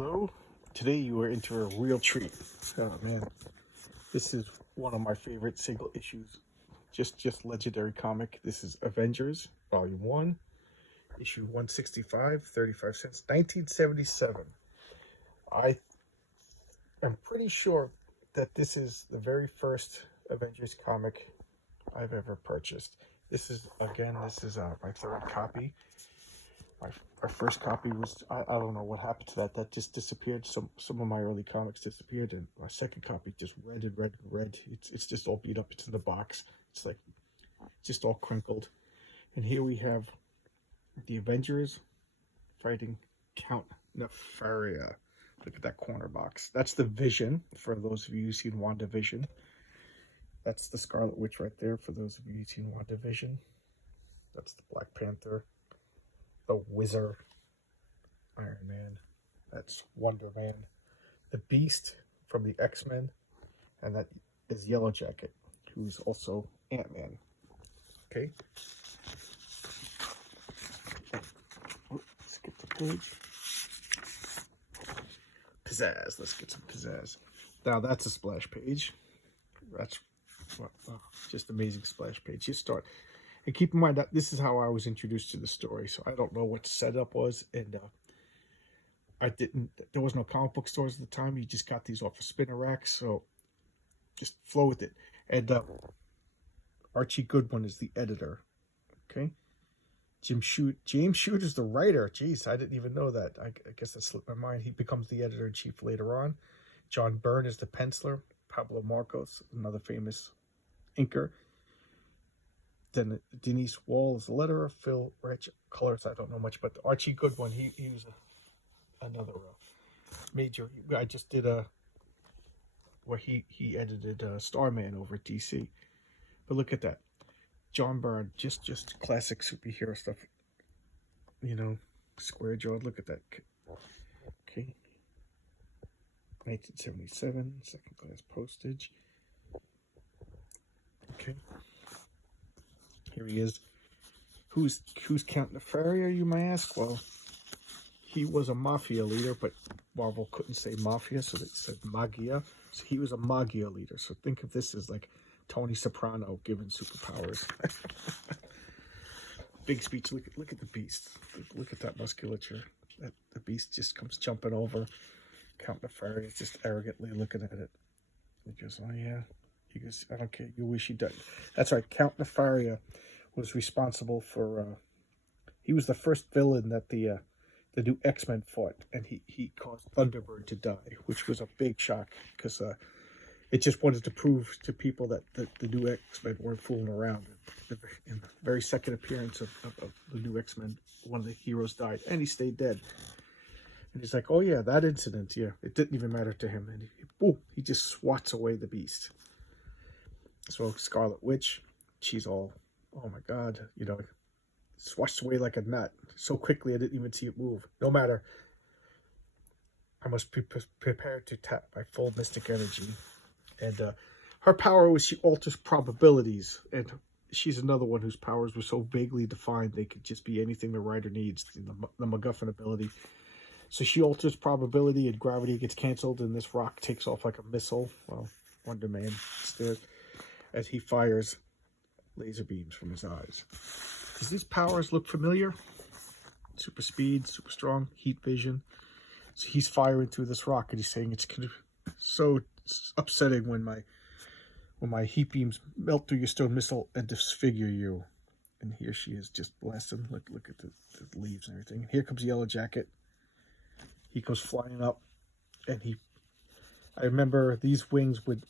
Hello. Today you are into a real treat. Oh man, this is one of my favorite single issues. Just legendary comic. This is Avengers Volume 1, issue 165, 35 cents, 1977. I am pretty sure that this is the very first Avengers comic I've ever purchased. This is my third copy. My first copy was, I don't know what happened to that. That just disappeared. Some of my early comics disappeared, and my second copy just red and red and red. It's just all beat up. It's in the box. It's like just all crinkled. And here we have the Avengers fighting Count Nefaria. Look at that corner box. That's the Vision, for those of you who've seen WandaVision. That's the Scarlet Witch right there, for those of you who've seen WandaVision. That's the Black Panther. The Wizard, Iron Man, that's Wonder Man, the Beast from the X-Men, and that is Yellow Jacket, who's also Ant-Man. Okay. Oh, skip the page. Pizzazz. Let's get some pizzazz. Now that's a splash page. That's just amazing splash page. You start. And keep in mind that this is how I was introduced to the story, so I don't know what the setup was, and there was no comic book stores at the time. You just got these off of spinner racks, so just flow with it. And Archie Goodwin is the editor, okay? James Shooter is the writer. Jeez, I didn't even know that. I guess that slipped my mind. He becomes the editor-in-chief later on. John Byrne is the penciler. Pablo Marcos, another famous inker. Then Denise Wall is the letterer. Phil Rich colors. I don't know much, but Archie Goodwin, he was another major. I just did where he edited Starman over at DC. But look at that, John Byrne, just classic superhero stuff. You know, square jawed. Look at that. Okay, 1977, second class postage. Okay. Here he is. Who's Count Nefaria, you may ask? Well, he was a mafia leader, but Marvel couldn't say mafia, so they said magia. So he was a magia leader. So think of this as like Tony Soprano given superpowers. Big speech. Look at the Beast. Look at that musculature. The Beast just comes jumping over. Count Nefaria is just arrogantly looking at it. He goes, oh yeah. He goes, I don't care. You wish he did. That's right. Count Nefaria was responsible for. He was the first villain that the new X-Men fought, and he caused Thunderbird to die, which was a big shock because it just wanted to prove to people that the new X-Men weren't fooling around. In the very second appearance of the new X-Men, one of the heroes died, and he stayed dead. And he's like, oh yeah, that incident, yeah, it didn't even matter to him, and he just swats away the Beast. So Scarlet Witch, she's all, oh my God, you know, swatched away like a nut so quickly I didn't even see it move. No matter, I must be prepared to tap my full mystic energy. And her power was she alters probabilities, and she's another one whose powers were so vaguely defined they could just be anything the writer needs. The MacGuffin ability. So she alters probability, and gravity gets canceled, and this rock takes off like a missile. Well, Wonder Man stares as he fires laser beams from his eyes. Does these powers look familiar? Super speed, super strong, heat vision. So he's firing through this rock, and he's saying it's so upsetting when my heat beams melt through your stone missile and disfigure you. And here she is just blasting. Look at the leaves and everything. Here comes Yellow Jacket. He goes flying up, and I remember these wings would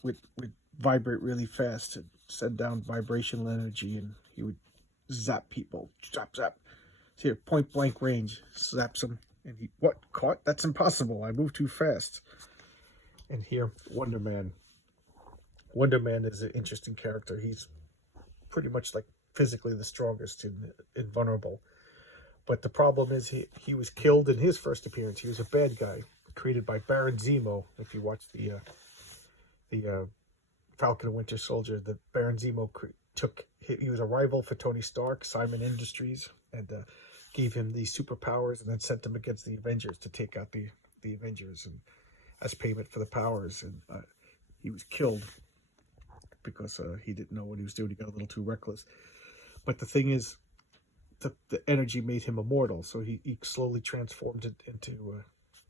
vibrate really fast and send down vibrational energy, and he would zap people. Zap. So here, point blank range, zaps him, and what? Caught? That's impossible. I moved too fast. And here, Wonder Man. Wonder Man is an interesting character. He's pretty much like physically the strongest and invulnerable. But the problem is he was killed in his first appearance. He was a bad guy created by Baron Zemo. If you watch the Falcon and Winter Soldier, the Baron Zemo he was a rival for Tony Stark, Simon Industries, and gave him these superpowers, and then sent him against the Avengers to take out the the Avengers, and as payment for the powers, and he was killed because he didn't know what he was doing. He got a little too reckless. But the thing is, the energy made him immortal, so he slowly transformed it into...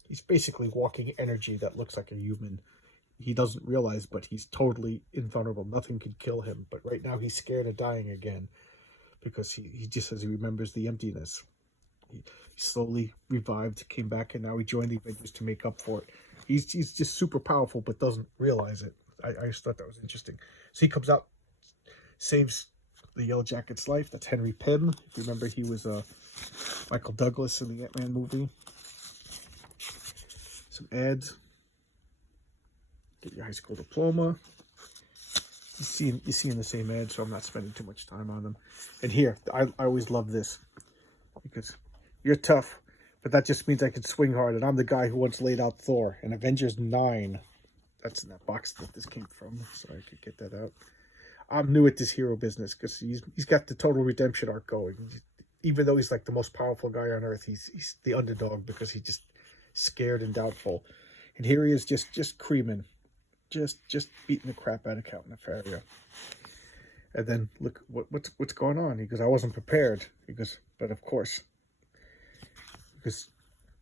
he's basically walking energy that looks like a human. He doesn't realize, but he's totally invulnerable. Nothing could kill him. But right now he's scared of dying again because he just says he remembers the emptiness. He slowly revived, came back, and now he joined the Avengers to make up for it. He's just super powerful, but doesn't realize it. I just thought that was interesting. So he comes out, saves the Yellow Jacket's life. That's Henry Pym. If you remember, he was Michael Douglas in the Ant-Man movie. Some ads. Get your high school diploma. You see in the same ad, so I'm not spending too much time on them. And here, I always love this because you're tough, but that just means I can swing hard. And I'm the guy who once laid out Thor in Avengers 9. That's in that box that this came from, so I could get that out. I'm new at this hero business because he's got the total redemption arc going. Even though he's like the most powerful guy on earth, he's the underdog because he's just scared and doubtful. And here he is just creaming. Just beating the crap out of Captain America. And then look what's going on. He goes, I wasn't prepared. He goes, but of course. Because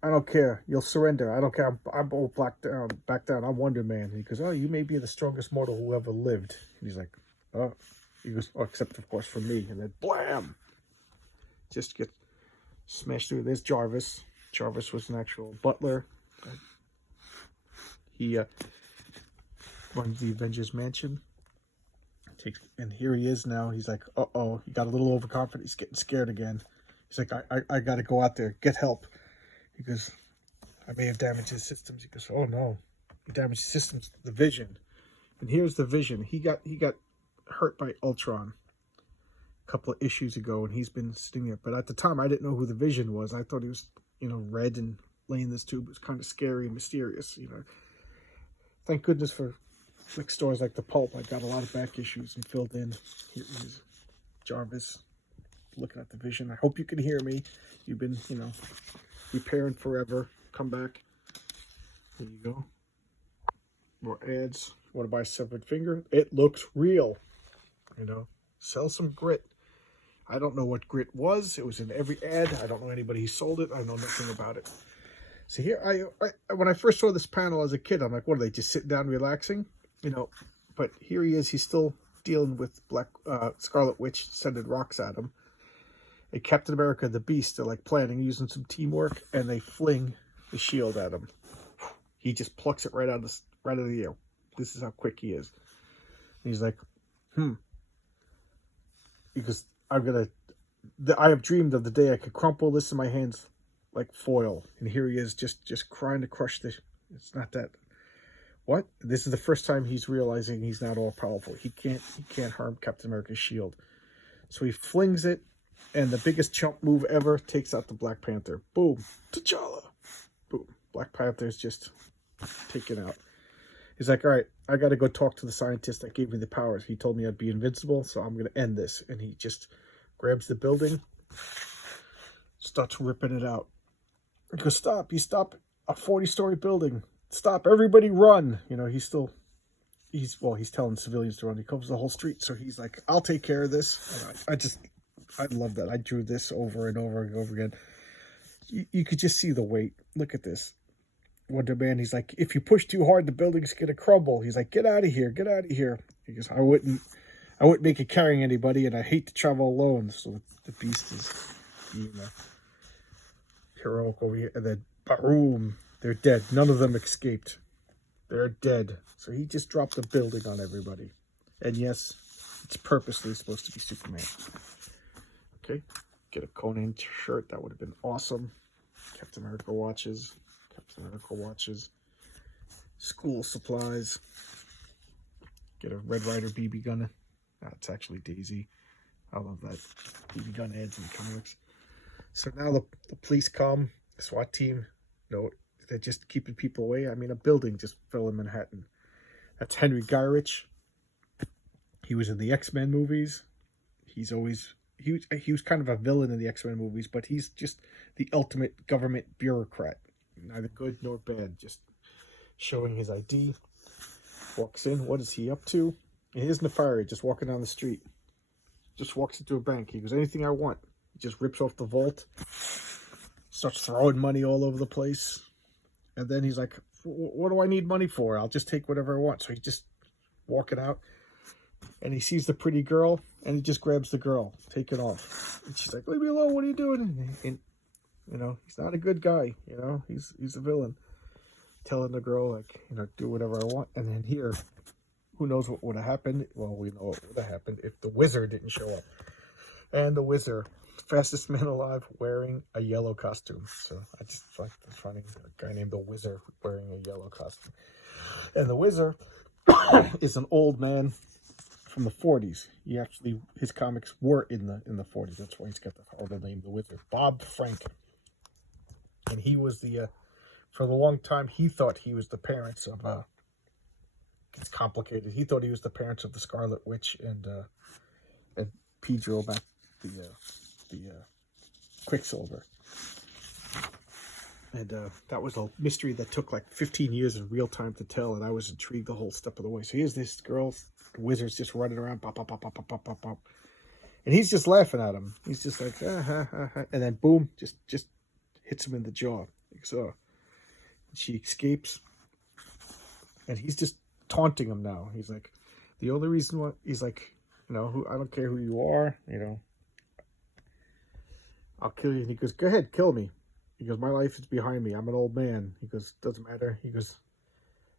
I don't care. You'll surrender. I don't care. I'm all back down. I'm Wonder Man. He goes, oh, you may be the strongest mortal who ever lived. And he's like, oh. He goes, oh, except of course for me. And then blam. Just get smashed through. There's Jarvis. Jarvis was an actual butler. He runs the Avengers mansion. And here he is now. He's like, uh-oh. He got a little overconfident. He's getting scared again. He's like, I got to go out there. Get help. He goes, I may have damaged his systems. He goes, oh, no. He damaged his systems. The Vision. And here's the Vision. He got hurt by Ultron a couple of issues ago, and he's been sitting there. But at the time, I didn't know who the Vision was. I thought he was, red and laying this tube. It was kind of scary and mysterious, Thank goodness for like stores like the Pulp. I got a lot of back issues and filled in. Here is Jarvis looking at the Vision. I hope you can hear me. You've been, repairing forever. Come back. There you go. More ads. Want to buy a severed finger? It looks real. Sell some grit. I don't know what grit was. It was in every ad. I don't know anybody who sold it. I know nothing about it. So here, I when I first saw this panel as a kid, I'm like, what are they, just sitting down relaxing? But here he is. He's still dealing with Scarlet Witch sending rocks at him. And Captain America, the Beast, they're like planning, using some teamwork, and they fling the shield at him. He just plucks it right out of the air. This is how quick he is. And he's like, because I have dreamed of the day I could crumple this in my hands like foil. And here he is just trying to crush this. It's not that. What? This is the first time he's realizing he's not all powerful. He can't harm Captain America's shield. So he flings it, and the biggest chump move ever takes out the Black Panther. Boom. T'Challa. Boom. Black Panther's just taken out. He's like, all right, I got to go talk to the scientist that gave me the powers. He told me I'd be invincible, so I'm going to end this. And he just grabs the building, starts ripping it out. He goes, stop. He stopped a 40-story building. Stop, everybody run. He's telling civilians to run. He covers the whole street. So he's like, I'll take care of this. And I love that. I drew this over and over and over again. You could just see the weight. Look at this. Wonder Man, he's like, if you push too hard, the building's going to crumble. He's like, get out of here. Get out of here. He goes, I wouldn't make it carrying anybody, and I hate to travel alone. So the Beast is being heroic over here. And then, boom. They're dead. None of them escaped. They're dead. So he just dropped the building on everybody. And yes, it's purposely supposed to be Superman. Okay. Get a Conan shirt. That would have been awesome. Captain America watches. Captain America watches. School supplies. Get a Red Ryder BB gun. That's actually Daisy. I love that. BB gun ads in the comics. So now the police come. The SWAT team. They're just keeping people away. I mean, a building just fell in Manhattan. That's Henry Gyrich. He was in the X-Men movies. He was kind of a villain in the X-Men movies, but he's just the ultimate government bureaucrat. neither good nor bad, just showing his ID. Walks in. What is he up to? And here's Nefari just walking down the street. Just walks into a bank. He goes, anything I want. He just rips off the vault. Starts throwing money all over the place. And then he's like, what do I need money for? I'll just take whatever I want. So he just walking out. And he sees the pretty girl. And he just grabs the girl. Take it off. And she's like, leave me alone. What are you doing? And you know, he's not a good guy. You know, he's a villain. Telling the girl, like, you know, do whatever I want. And then here, who knows what would have happened? Well, we know what would have happened if the wizard didn't show up. And the wizard, fastest man alive, wearing a yellow costume. So I just like the funny guy named the wizard wearing a yellow costume. And the wizard is an old man from the 40s. He actually, his comics were in the 40s. That's why he's got the horrible name, the wizard. Bob Frank. And he was the... for a long time, he thought he was the parents of, it's complicated. He thought he was the parents of the Scarlet Witch and Pedro back the Quicksilver. And that was a mystery that took like 15 years in real time to tell, and I was intrigued the whole step of the way. So here's this girl, the wizard's just running around, pop, pop, pop, pop, pop, pop, pop, pop. And he's just laughing at him. He's just like, ah, ha, ha, ha. And then boom, just hits him in the jaw. Like so. She escapes, and he's just taunting him now. He's like, the only reason why, he's like, you know, I don't care who you are, you know, I'll kill you. And he goes, go ahead, kill me. He goes, my life is behind me. I'm an old man. He goes, doesn't matter. He goes,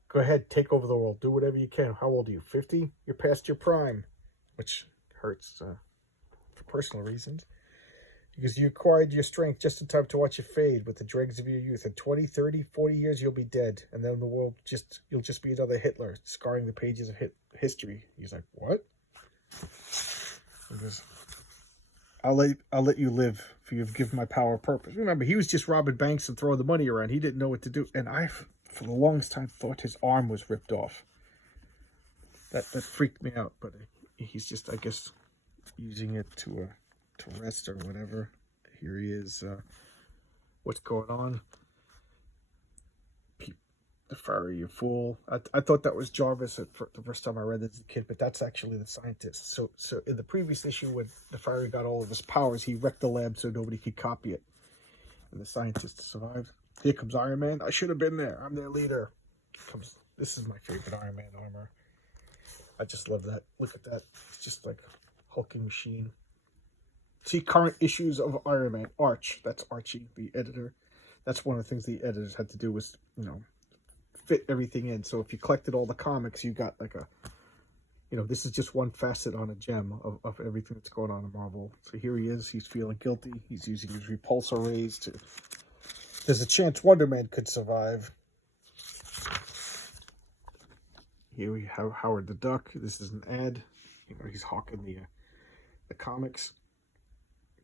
go ahead, take over the world. Do whatever you can. How old are you? 50? You're past your prime, which hurts for personal reasons. Because you acquired your strength just in time to watch it fade with the dregs of your youth. In 20, 30, 40 years, you'll be dead. And then the world you'll just be another Hitler, scarring the pages of history. He's like, what? He goes, I'll let you live, for you've given my power a purpose. Remember, he was just robbing banks and throwing the money around. He didn't know what to do. And I, for the longest time, thought his arm was ripped off. That freaked me out. But he's just, I guess, using it to rest or whatever. Here he is. What's going on? The furry, you fool. I thought that was Jarvis the first time I read it as a kid, but that's actually the scientist. So in the previous issue, when the furry got all of his powers, he wrecked the lab so nobody could copy it. And the scientist survived. Here comes Iron Man. I should have been there. I'm their leader. This is my favorite Iron Man armor. I just love that. Look at that. It's just like a hulking machine. See current issues of Iron Man. Arch. That's Archie, the editor. That's one of the things the editors had to do was, you know, fit everything in. So if you collected all the comics, you got like a, you know, this is just one facet on a gem of everything that's going on in Marvel. So here he is. He's feeling guilty. He's using his repulsor rays to... There's a chance Wonder Man could survive. Here we have Howard the Duck. This is an ad. You know, he's hawking the comics.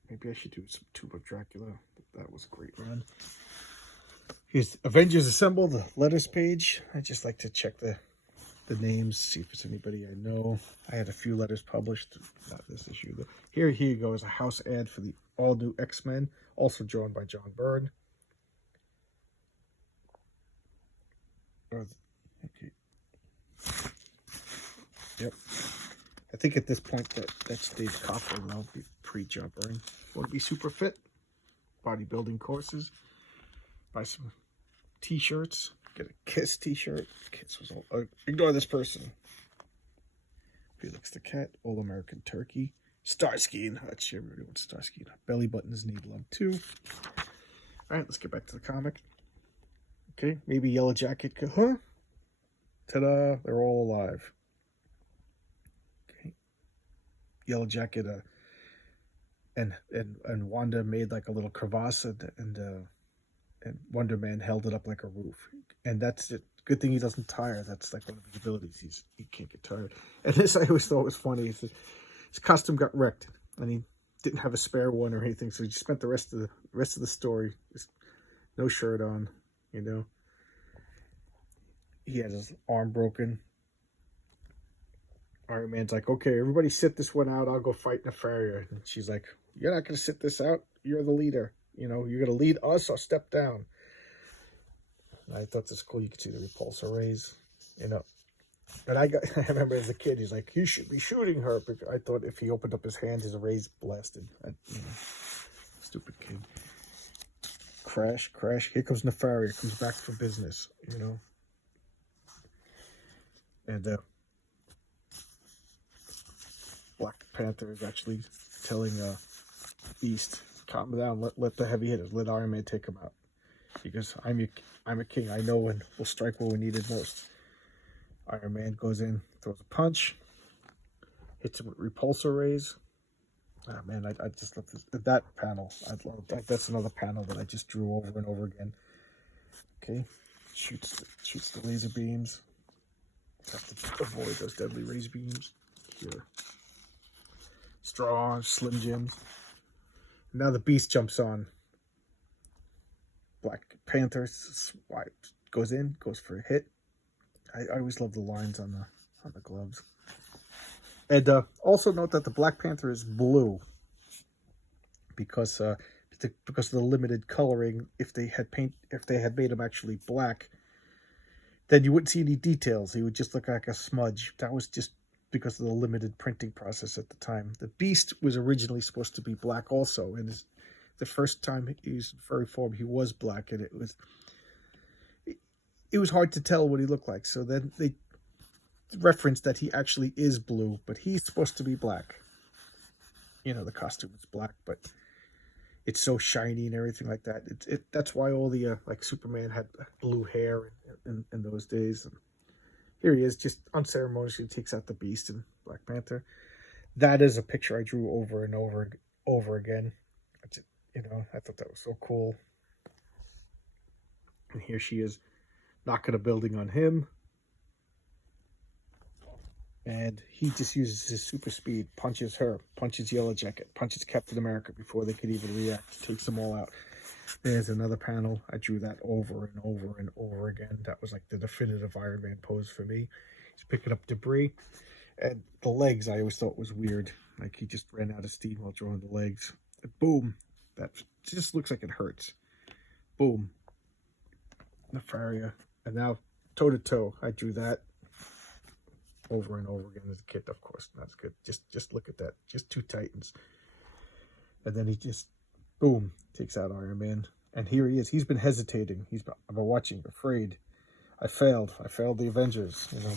Maybe I should do some Tomb of Dracula. That was a great run. Here's Avengers Assemble, the letters page. I just like to check the names, see if it's anybody I know. I had a few letters published, not this issue. Though. Here you go, is a house ad for the all-new X-Men, also drawn by John Byrne. Okay. Yep. I think at this point that's Dave Coughlin. That'll be pre-John Byrne. Want to be super fit? Bodybuilding courses. Buy some t-shirts. Get a Kiss t-shirt. Kiss was all... ignore this person. Felix the Cat. All American Turkey. Starsky and Hutch. Everybody wants Starsky and Hutch. Belly buttons need love too. Alright, let's get back to the comic. Okay, maybe Yellow Jacket could... Huh? Ta-da! They're all alive. Okay. Yellow Jacket, and Wanda made like a little crevasse, and Wonder Man held it up like a roof. And that's it. Good thing he doesn't tire. That's like one of his abilities. He can't get tired. And this I always thought was funny. His costume got wrecked, and he didn't have a spare one or anything, so he just spent the rest of the story just no shirt on, you know. He had his arm broken. Iron Man's like, okay, everybody sit this one out. I'll go fight Nefaria. And she's like, you're not going to sit this out. You're the leader. You know, you're going to lead us or step down. And I thought this was cool. You could see the repulsor rays, you know. And I remember as a kid, he's like, you should be shooting her. Because I thought if he opened up his hand, his rays blasted. Stupid kid. Crash, crash. Here comes Nefaria. Comes back for business, you know. And Black Panther is actually telling Beast, calm down, let the heavy hitters, let Iron Man take him out. Because I'm a king. I know when we'll strike where we need it most. Iron Man goes in, throws a punch, hits him with repulsor rays. Ah, man, I just love this, that panel. I love that. That's another panel that I just drew over and over again. Okay, shoots the laser beams. Have to avoid those deadly laser beams here. Straw, Slim Jims. Now the Beast jumps on. Black Panther goes in, goes for a hit. I always love the lines on the gloves. And also note that the Black Panther is blue because of the limited coloring. If they had made him actually black, then you wouldn't see any details. He would just look like a smudge. That was just because of the limited printing process at the time. The Beast was originally supposed to be black also, and the first time he was in furry form, he was black, and it was hard to tell what he looked like. So then they referenced that he actually is blue, but he's supposed to be black. You know, the costume is black, but it's so shiny and everything like that. That's why all the like Superman had blue hair in those days. And here he is, just unceremoniously takes out the Beast and Black Panther. That is a picture I drew over and over again. You know, I thought that was so cool. And here she is, knocking a building on him. And he just uses his super speed, punches her, punches Yellow Jacket, punches Captain America before they could even react, takes them all out. There's another panel. I drew that over and over and over again. That was like the definitive Iron Man pose for me. He's picking up debris. And the legs I always thought was weird. Like he just ran out of steam while drawing the legs. And boom. That just looks like it hurts. Boom. Nefaria. And now toe to toe. I drew that over and over again as a kid. Of course, not as good. Just look at that. Just two Titans. And then he just, boom, takes out Iron Man. And here he is. He's been hesitating. I've been watching, afraid. I failed. I failed the Avengers. You know.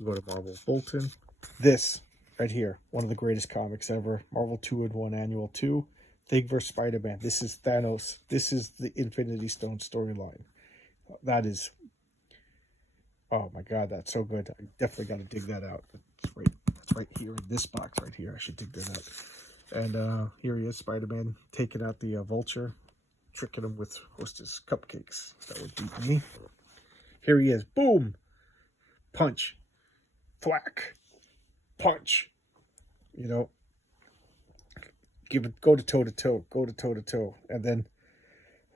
We go to Marvel Bolton. This right here, one of the greatest comics ever. Marvel 2-in-1 Annual 2. Thing vs. Spider-Man. This is Thanos. This is the Infinity Stone storyline. That is, oh my God, that's so good. I definitely got to dig that out. That's right here in this box right here. I should dig that out. And here he is, Spider-Man, taking out the Vulture, tricking him with Hostess cupcakes. That would beat me. Here he is, boom, punch, thwack, punch. You know, go to toe to toe, and then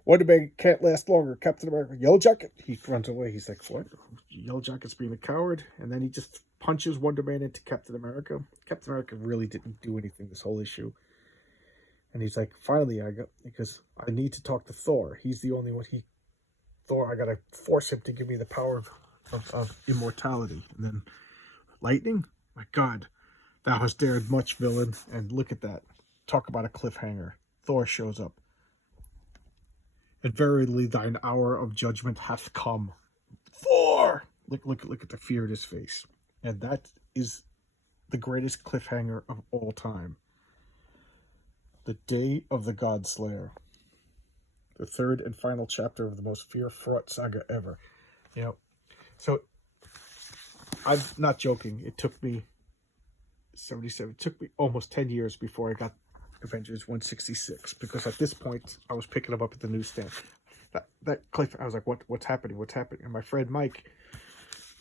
Wonder Man can't last longer. Captain America, Yellow Jacket. He runs away. He's like, what? Yellow Jacket's being a coward. And then he just punches Wonder Man into Captain America. Captain America really didn't do anything this whole issue. And he's like, finally, because I need to talk to Thor. He's the only one. Thor, I got to force him to give me the power of immortality. And then lightning? My God, thou hast dared much, villain. And look at that. Talk about a cliffhanger. Thor shows up. And verily thine hour of judgment hath come. Thor! Look at the fear in his face. And that is the greatest cliffhanger of all time. The Day of the Godslayer. The third and final chapter of the most fear-fraught saga ever. You know, so I'm not joking. It took me 77. It took me almost 10 years before I got Avengers 166, because at this point I was picking them up at the newsstand. That cliff, I was like, what's happening? And my friend Mike,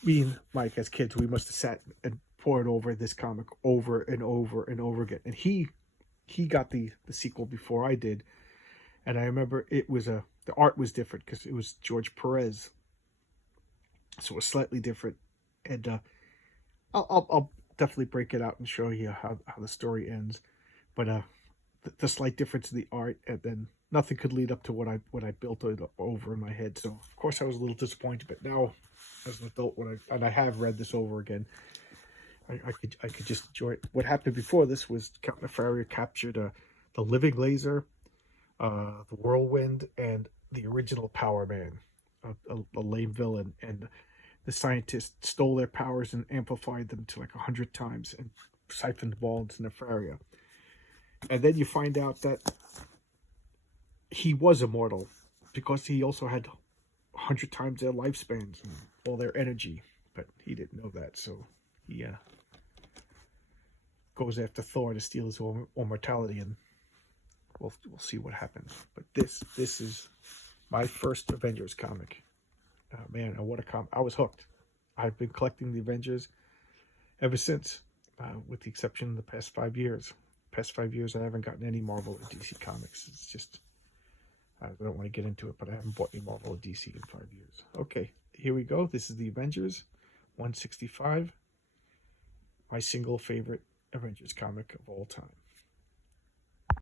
me and Mike as kids, we must have sat and poured over this comic over and over and over again. And he got the sequel before I did, and I remember it was the art was different because it was George Perez, so it was slightly different. And I'll definitely break it out and show you how the story ends, but the slight difference in the art, and then nothing could lead up to what I built it over in my head. So of course I was a little disappointed, but now as an adult, when I have read this over again, I could just enjoy it. What happened before this was Count Nefaria captured the Living Laser, the Whirlwind, and the original Power Man, a lame villain, and the scientists stole their powers and amplified them to like 100 times and siphoned the ball into Nefaria. And then you find out that he was immortal because he also had 100 times their lifespans and all their energy, but he didn't know that, so he goes after Thor to steal his immortality, and we'll see what happens. But this is my first Avengers comic. Man, what a comic! I was hooked. I've been collecting the Avengers ever since, with the exception of the past 5 years. Past 5 years, I haven't gotten any Marvel or DC comics. It's just I don't want to get into it, but I haven't bought any Marvel or DC in 5 years. Okay, here we go. This is the Avengers 165. My single favorite Avengers comic of all time.